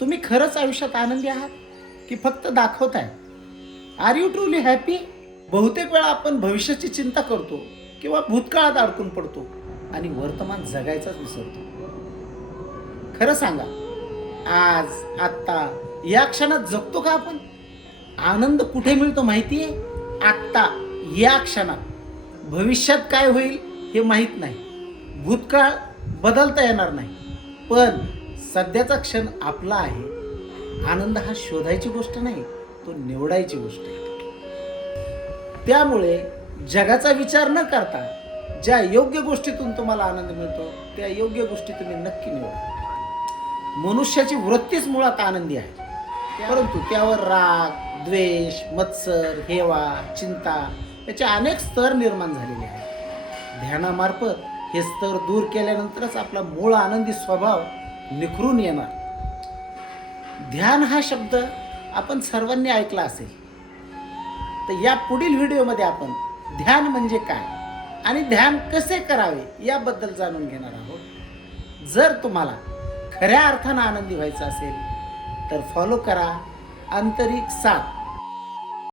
तुम्ही खरंच आयुष्यात आनंदी आहात की फक्त दाखवताय? Are you truly happy? बहुतेक वेळा आपण भविष्याची चिंता करतो किंवा भूतकाळात अडकून पडतो आणि वर्तमान जगायचाच विसरतो. खरं सांगा, आज आत्ता या क्षणात जगतो का आपण? आनंद कुठे मिळतो माहितीये? आत्ता या क्षणात. भविष्यात काय होईल हे माहीत नाही, भूतकाळ बदलता येणार नाही, पण सध्याचा क्षण आपला आहे. आनंद हा शोधायची गोष्ट नाही, तो निवडायची गोष्ट आहे. त्यामुळे जगाचा विचार न करता ज्या योग्य गोष्टीतून तुम्हाला आनंद मिळतो त्या योग्य गोष्टी तुम्ही नक्की निवडा. मनुष्याची वृत्तीच मुळात आनंदी आहे, परंतु त्यावर राग, द्वेष, मत्सर, हेवा, चिंता याचे अनेक स्तर निर्माण झालेले आहेत. ध्यानामार्फत हे स्तर दूर केल्यानंतरच आपला मूळ आनंदी स्वभाव निखरून येणार. ध्यान हा शब्द आपण सर्वांनी ऐकला असेल. तर या पुढील व्हिडिओमध्ये आपण ध्यान म्हणजे काय आणि ध्यान कसे करावे याबद्दल जाणून घेणार आहोत. जर तुम्हाला खऱ्या अर्थानं आनंदी व्हायचं असेल तर फॉलो करा आंतरिक साथ.